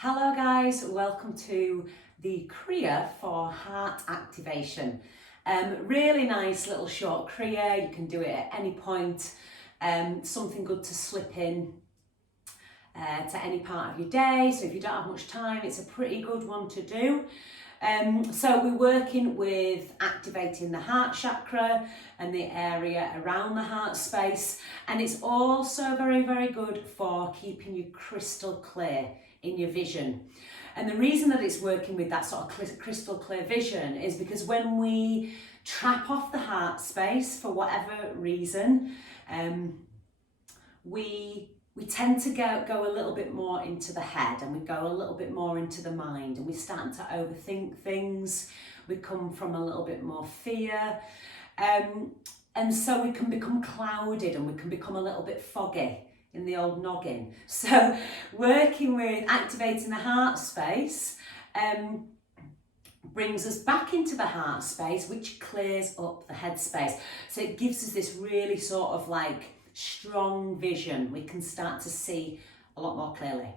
Hello guys, welcome to the Kriya for heart activation. Really nice little short Kriya, you can do it at any point. Something good to slip in to any part of your day, so if you don't have much time, it's a pretty good one to do. So we're working with activating the heart chakra and the area around the heart space, and it's also very, very good for keeping you crystal clear in your vision. And the reason that it's working with that sort of crystal clear vision is because when we trap off the heart space for whatever reason, we tend to go a little bit more into the head, and we go a little bit more into the mind, and we start to overthink things. We come from a little bit more fear, and so we can become clouded and we can become a little bit foggy in the old noggin. So working with activating the heart space brings us back into the heart space, which clears up the head space. So it gives us this really sort of like strong vision. We can start to see a lot more clearly.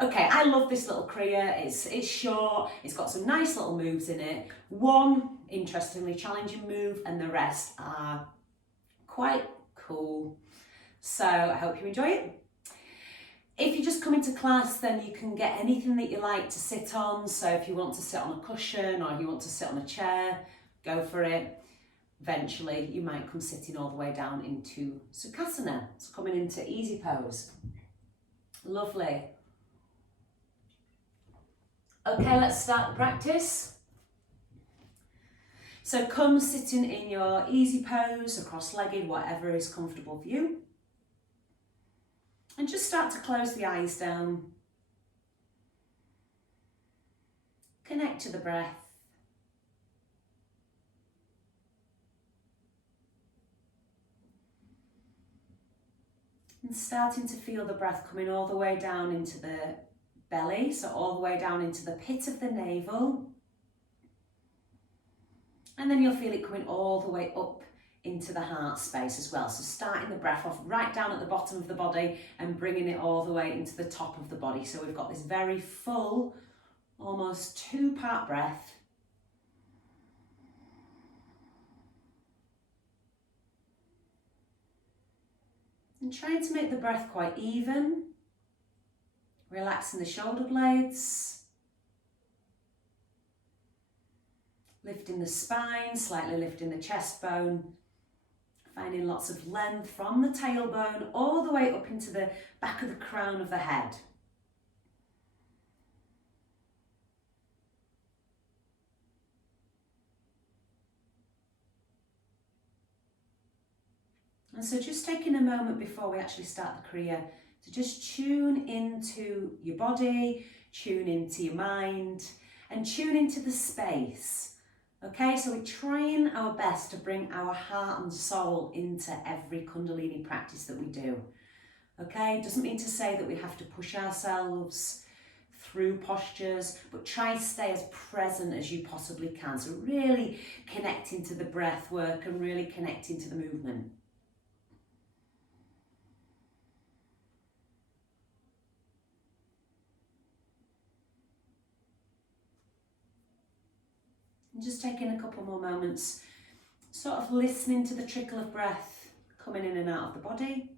Okay, I love this little Kriya. It's short, it's got some nice little moves in it. One interestingly challenging move, and the rest are quite cool. So I hope you enjoy it. If you just come into class, then you can get anything that you like to sit on. So if you want to sit on a cushion or if you want to sit on a chair, go for it. Eventually, you might come sitting all the way down into Sukhasana. It's coming into easy pose. Lovely. Okay, let's start the practice. So come sitting in your easy pose, or cross-legged, whatever is comfortable for you. And just start to close the eyes down. Connect to the breath. And starting to feel the breath coming all the way down into the belly, so all the way down into the pit of the navel. And then you'll feel it coming all the way up into the heart space as well. So starting the breath off right down at the bottom of the body and bringing it all the way into the top of the body. So we've got this very full, almost two-part breath. And trying to make the breath quite even, relaxing the shoulder blades, lifting the spine, slightly lifting the chest bone, finding lots of length from the tailbone all the way up into the back of the crown of the head. And so just taking a moment before we actually start the Kriya to just tune into your body, tune into your mind, and tune into the space. Okay, so we're trying our best to bring our heart and soul into every Kundalini practice that we do. Okay, doesn't mean to say that we have to push ourselves through postures, but try to stay as present as you possibly can. So really connecting to the breath work and really connecting to the movement. And just taking a couple more moments, sort of listening to the trickle of breath coming in and out of the body.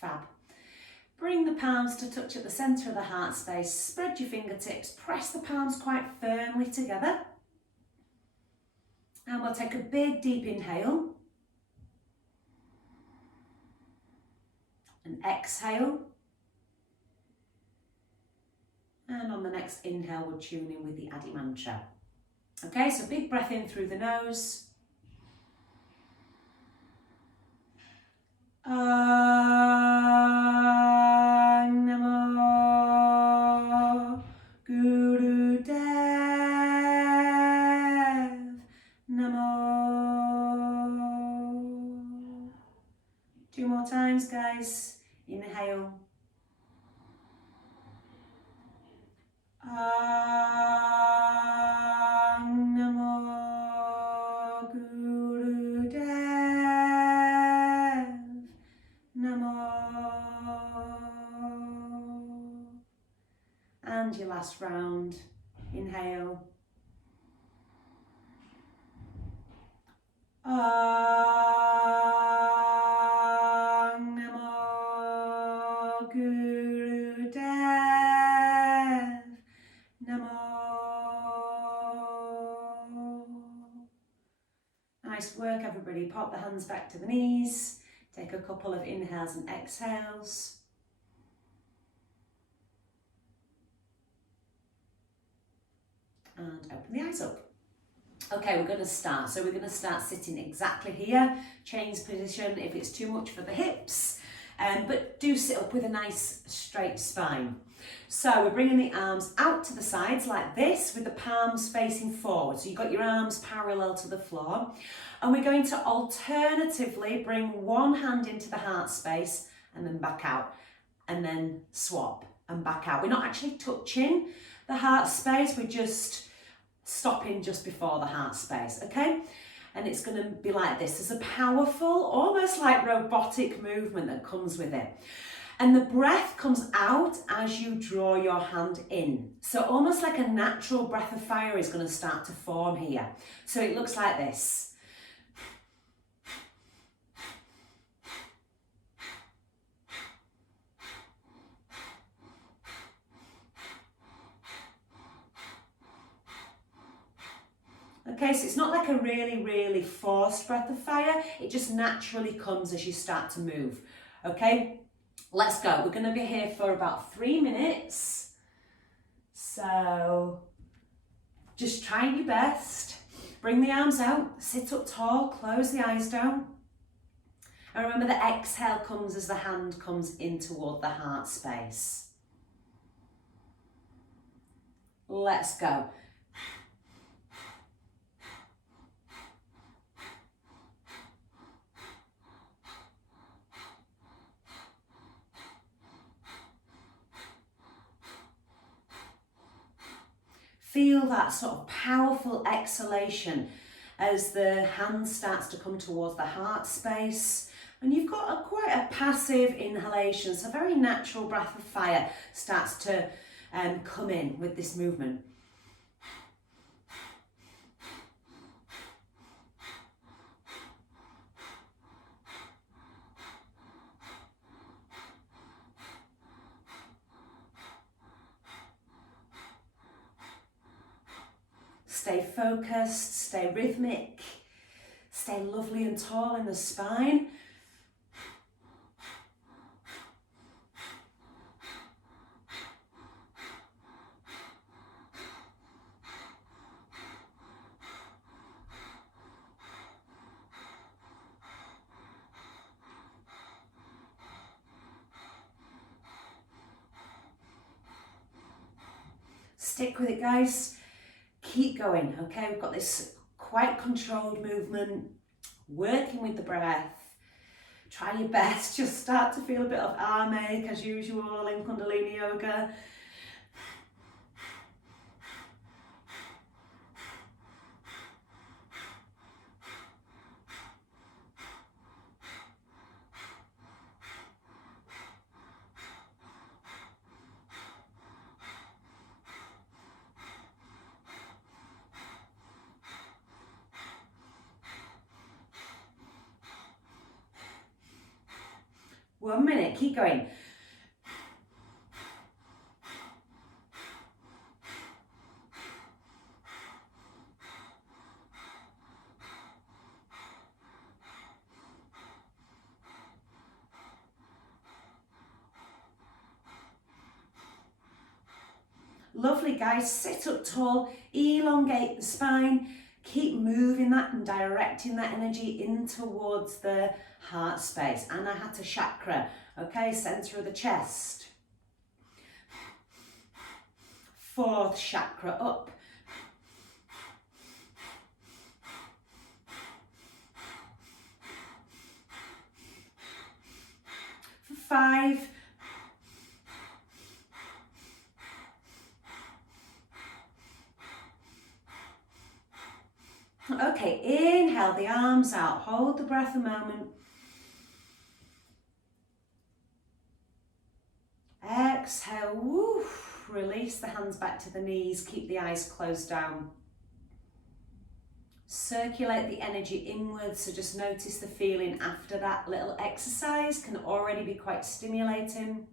Fab. Bring the palms to touch at the centre of the heart space. Spread your fingertips, press the palms quite firmly together. And we'll take a big deep inhale. And exhale. And on the next inhale, we'll tune in with the Adi mantra. Okay, so big breath in through the nose. Namo Gurudev Namo. Two more times, guys. Inhale. Namo Om Namo Gurudev Namo. Nice work, everybody. Pop the hands back to the knees. Take a couple of inhales and exhales. And open the eyes up. Okay, we're going to start. So we're going to start sitting exactly here. Change position if it's too much for the hips. But do sit up with a nice straight spine. So we're bringing the arms out to the sides like this with the palms facing forward. So you've got your arms parallel to the floor. And we're going to alternatively bring one hand into the heart space and then back out. And then swap and back out. We're not actually touching the heart space. We're just stopping just before the heart space, okay? And it's going to be like this. There's a powerful, almost like robotic movement that comes with it. And the breath comes out as you draw your hand in. So almost like a natural breath of fire is going to start to form here. So it looks like this. Okay, so it's not like a really, really forced breath of fire. It just naturally comes as you start to move. Okay, let's go. We're going to be here for about 3 minutes. So just try your best. Bring the arms out, sit up tall, close the eyes down. And remember the exhale comes as the hand comes in toward the heart space. Let's go. Feel that sort of powerful exhalation as the hand starts to come towards the heart space. And you've got quite a passive inhalation, so a very natural breath of fire starts to come in with this movement. Stay focused, stay rhythmic, stay lovely and tall in the spine. Stick with it, guys. Keep going, okay? We've got this quite controlled movement, working with the breath. Try your best, just start to feel a bit of arm ache as usual in Kundalini Yoga. One minute, keep going. Lovely, guys. Sit up tall, elongate the spine. Keep moving that and directing that energy in towards the heart space. Anahata chakra, okay, center of the chest. 4th chakra up. 5. Okay, inhale the arms out, hold the breath a moment. Exhale, woo, release the hands back to the knees, keep the eyes closed down. Circulate the energy inwards, so just notice the feeling after that little exercise can already be quite stimulating.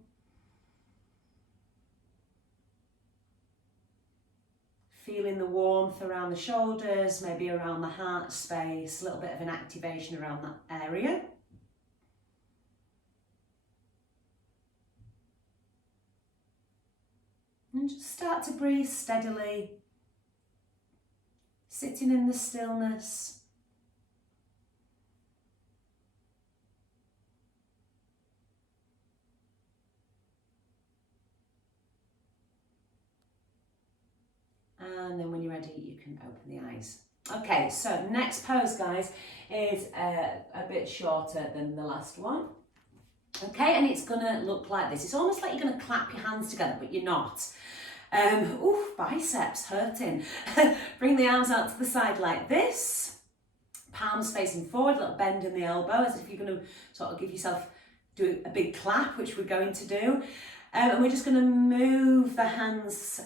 Feeling the warmth around the shoulders, maybe around the heart space, a little bit of an activation around that area. And just start to breathe steadily, sitting in the stillness. And then when you're ready, you can open the eyes. Okay, so next pose, guys, is a bit shorter than the last one. Okay, and it's gonna look like this. It's almost like you're gonna clap your hands together, but you're not. Oof, biceps hurting. Bring the arms out to the side like this. Palms facing forward, a little bend in the elbow, as if you're gonna sort of give yourself, do a big clap, which we're going to do. And we're just going to move the hands,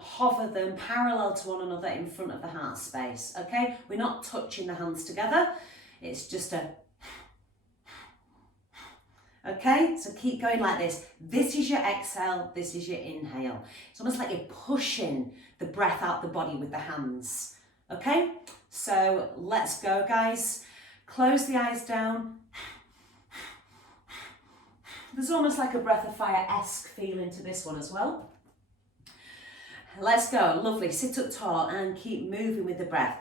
hover them parallel to one another in front of the heart space, okay? We're not touching the hands together, it's just a... Okay, so keep going like this. This is your exhale, this is your inhale. It's almost like you're pushing the breath out the body with the hands, okay? So let's go, guys. Close the eyes down. There's almost like a breath of fire-esque feeling to this one as well. Let's go, lovely. Sit up tall and keep moving with the breath.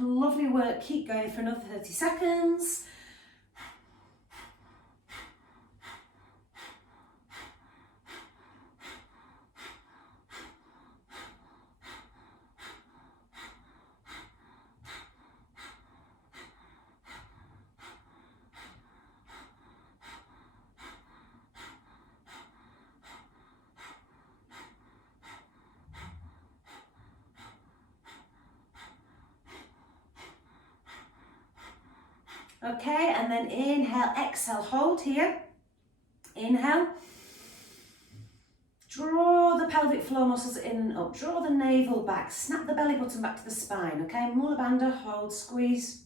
Lovely work, keep going for another 30 seconds. Okay, and then inhale, exhale, hold here. Inhale. Draw the pelvic floor muscles in and up. Draw the navel back. Snap the belly button back to the spine, okay? Mula Bandha, hold, squeeze.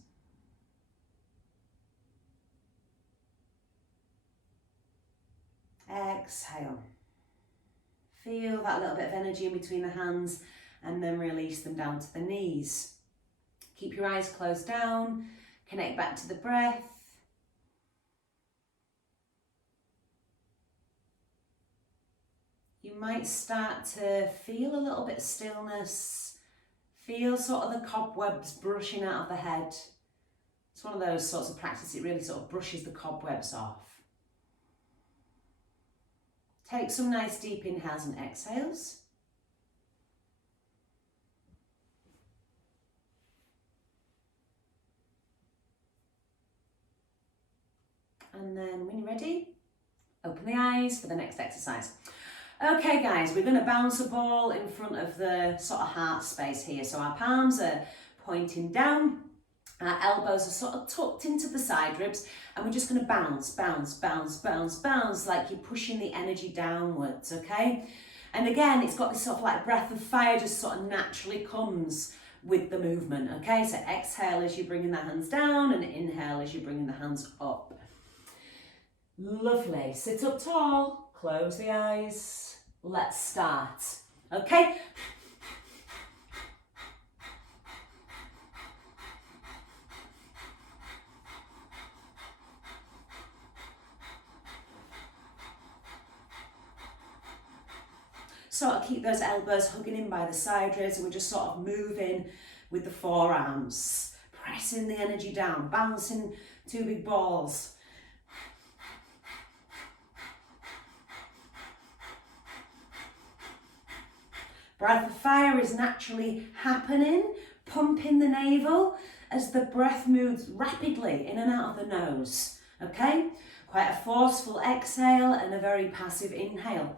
Exhale. Feel that little bit of energy in between the hands and then release them down to the knees. Keep your eyes closed down. Connect back to the breath. You might start to feel a little bit of stillness. Feel sort of the cobwebs brushing out of the head. It's one of those sorts of practices, it really sort of brushes the cobwebs off. Take some nice deep inhales and exhales. And then when you're ready, open the eyes for the next exercise. Okay guys, we're going to bounce a ball in front of the sort of heart space here. So our palms are pointing down, our elbows are sort of tucked into the side ribs, and we're just going to bounce, bounce, bounce, bounce, bounce, like you're pushing the energy downwards, okay? And again, it's got this sort of like breath of fire just sort of naturally comes with the movement, okay? So exhale as you're bringing the hands down, and inhale as you're bringing the hands up. Lovely. Sit up tall, close the eyes. Let's start. Okay? Sort of keep those elbows hugging in by the side ribs, and we're just sort of moving with the forearms, pressing the energy down, bouncing two big balls. Breath of fire is naturally happening, pumping the navel, as the breath moves rapidly in and out of the nose. Okay? Quite a forceful exhale and a very passive inhale.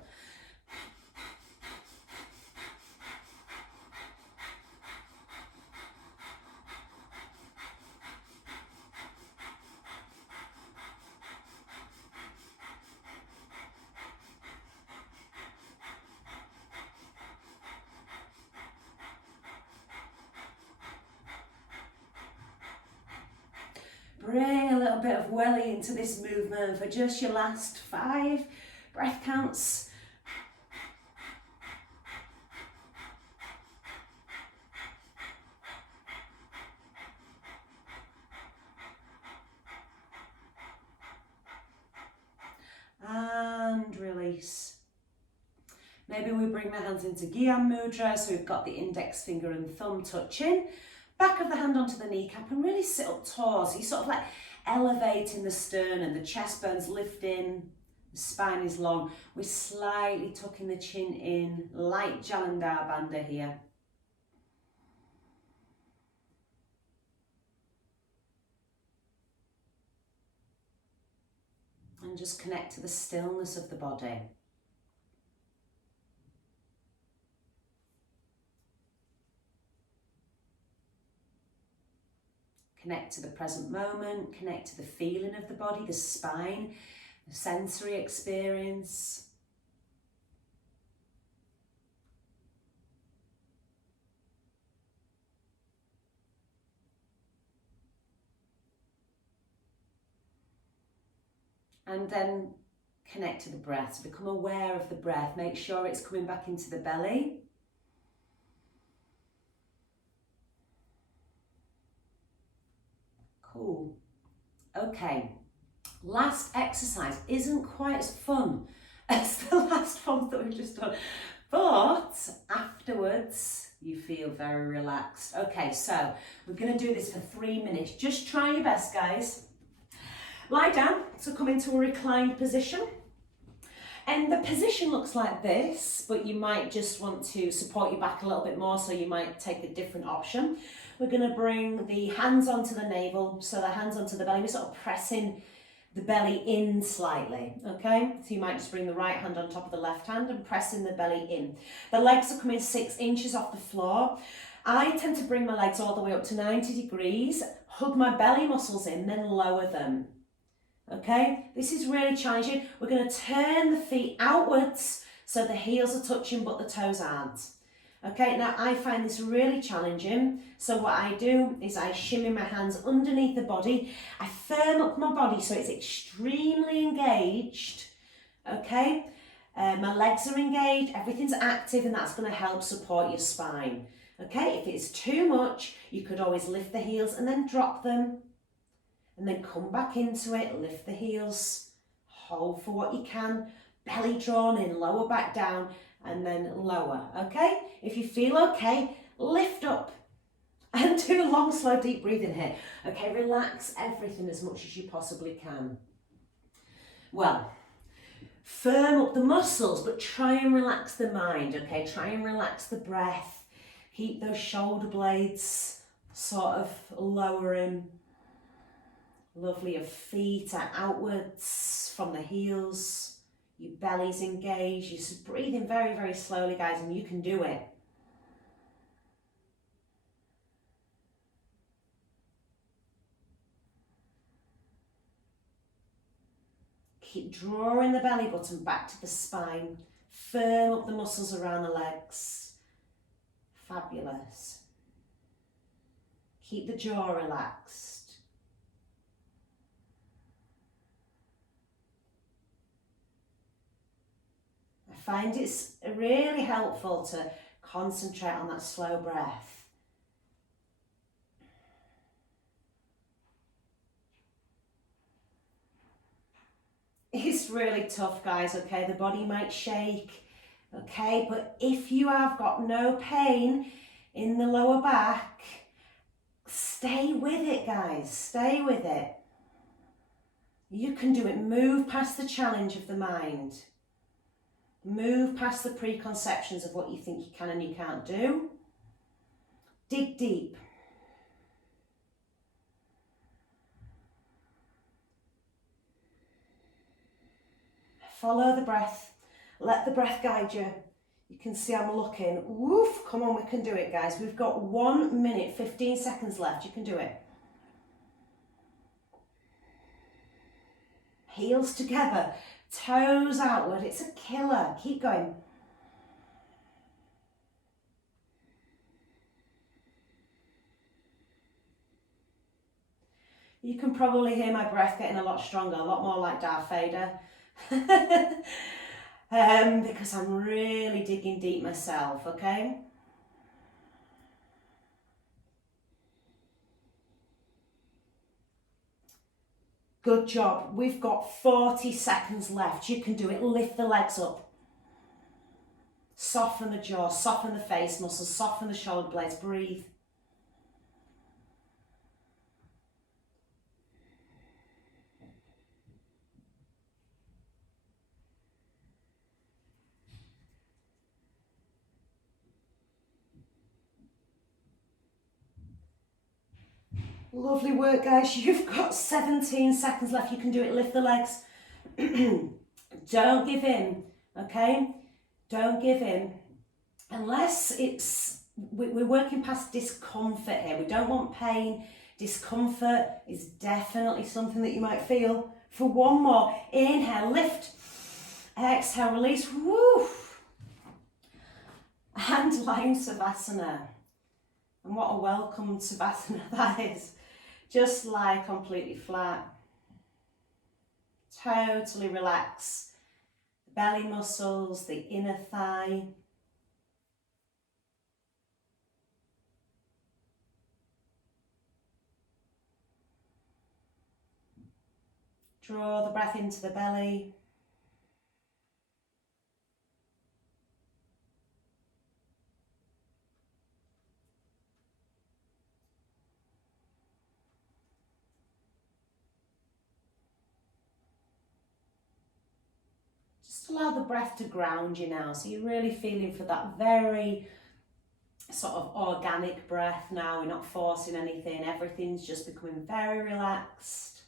Bring a little bit of welly into this movement for just your last 5 breath counts. And release. Maybe we bring the hands into Gyan Mudra, so we've got the index finger and thumb touching. Back of the hand onto the kneecap and really sit up tall. So you're sort of like elevating the sternum, the chest bone's lifting, the spine is long. We're slightly tucking the chin in, light Jalandhar Bandha here. And just connect to the stillness of the body. Connect to the present moment, connect to the feeling of the body, the spine, the sensory experience. And then connect to the breath, so become aware of the breath, make sure it's coming back into the belly. Cool. Okay, last exercise isn't quite as fun as the last ones that we've just done, but afterwards you feel very relaxed. Okay, so we're going to do this for 3 minutes. Just try your best, guys. Lie down, so come into a reclined position. And the position looks like this, but you might just want to support your back a little bit more, so you might take a different option. We're going to bring the hands onto the navel, so the hands onto the belly. We're sort of pressing the belly in slightly, okay? So you might just bring the right hand on top of the left hand and pressing the belly in. The legs are coming 6 inches off the floor. I tend to bring my legs all the way up to 90 degrees, hug my belly muscles in, then lower them. Okay, this is really challenging. We're going to turn the feet outwards so the heels are touching but the toes aren't. Okay, now I find this really challenging. So what I do is I shimmy my hands underneath the body. I firm up my body so it's extremely engaged. Okay, my legs are engaged, everything's active, and that's going to help support your spine. Okay, if it's too much, you could always lift the heels and then drop them. And then come back into it, lift the heels, hold for what you can, belly drawn in, lower back down, and then lower, okay? If you feel okay, lift up and do a long, slow, deep breathing here. Okay, relax everything as much as you possibly can. Well, firm up the muscles, but try and relax the mind, okay? Try and relax the breath. Keep those shoulder blades sort of lowering. Lovely, your feet are outwards from the heels, your belly's engaged. You're just breathing very, very slowly, guys, and you can do it. Keep drawing the belly button back to the spine. Firm up the muscles around the legs. Fabulous. Keep the jaw relaxed. I find it's really helpful to concentrate on that slow breath. It's really tough, guys, okay? The body might shake, okay? But if you have got no pain in the lower back, stay with it, guys. Stay with it. You can do it. Move past the challenge of the mind. Move past the preconceptions of what you think you can and you can't do. Dig deep. Follow the breath. Let the breath guide you. You can see I'm looking. Woof, come on, we can do it, guys. We've got 1 minute, 15 seconds left. You can do it. Heels together, toes outward. It's a killer. Keep going. You can probably hear my breath getting a lot stronger, a lot more like Darth Vader. Because I'm really digging deep myself, okay? Good job. We've got 40 seconds left. You can do it. Lift the legs up. Soften the jaw, soften the face muscles, soften the shoulder blades. Breathe. Lovely work, guys. You've got 17 seconds left. You can do it. Lift the legs. Don't give in, okay? Don't give in. Unless we're working past discomfort here. We don't want pain. Discomfort is definitely something that you might feel. For one more, inhale, lift. Exhale, release. Woo! And lying Savasana. And what a welcome Savasana that is. Just lie completely flat. Totally relax the belly muscles, the inner thigh. Draw the breath into the belly. Just allow the breath to ground you now. So you're really feeling for that very sort of organic breath now. We're not forcing anything. Everything's just becoming very relaxed.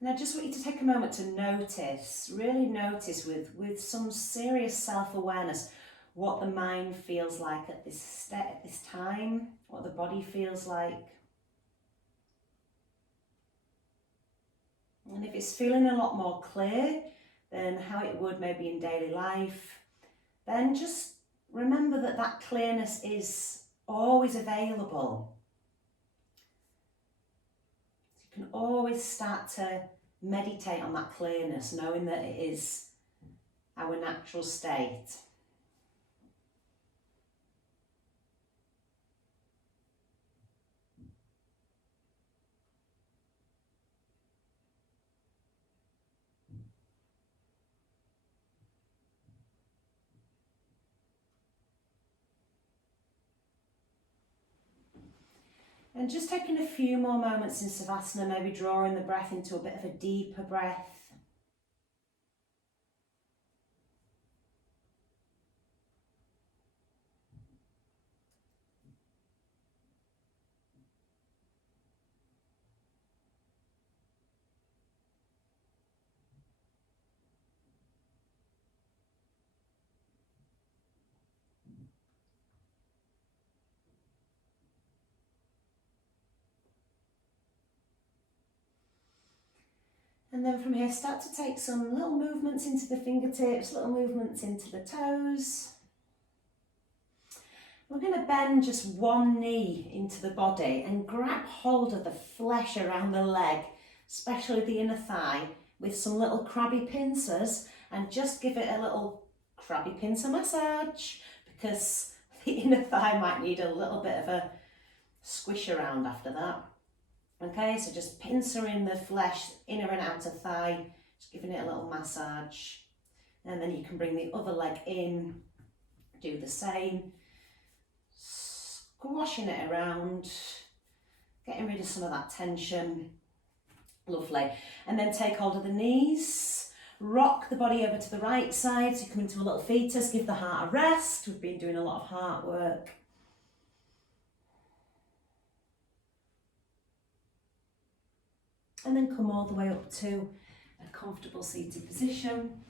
And I just want you to take a moment to notice, really notice with some serious self-awareness what the mind feels like at this time, what the body feels like. And if it's feeling a lot more clear than how it would maybe in daily life, then just remember that that clearness is always available. You can always start to meditate on that clearness, knowing that it is our natural state. And just taking a few more moments in Savasana, maybe drawing the breath into a bit of a deeper breath. And then from here, start to take some little movements into the fingertips, little movements into the toes. We're going to bend just one knee into the body and grab hold of the flesh around the leg, especially the inner thigh, with some little crabby pincers, and just give it a little crabby pincer massage, because the inner thigh might need a little bit of a squish around after that. Okay, so just pincering the flesh, inner and outer thigh, just giving it a little massage. And then you can bring the other leg in, do the same, squashing it around, getting rid of some of that tension. Lovely. And then take hold of the knees, rock the body over to the right side, so you come into a little fetus, give the heart a rest. We've been doing a lot of heart work. And then come all the way up to a comfortable seated position.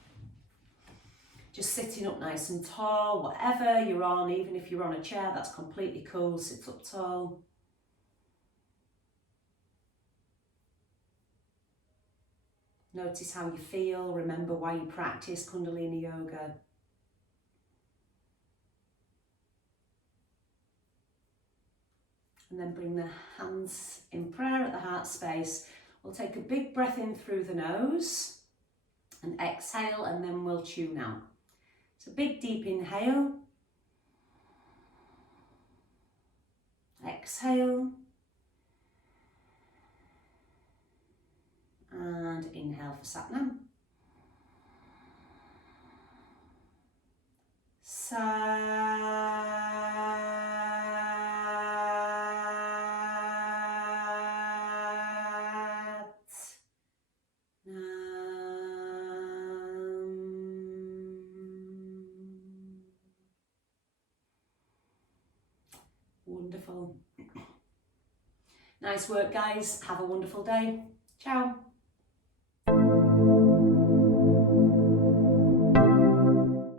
Just sitting up nice and tall, whatever you're on, even if you're on a chair, that's completely cool, sit up tall. Notice how you feel, remember why you practice Kundalini Yoga. And then bring the hands in prayer at the heart space. We'll take a big breath in through the nose and exhale, and then we'll tune out. So big deep inhale, exhale, and inhale for Satnam. Wonderful. Nice work, guys. Have a wonderful day. Ciao.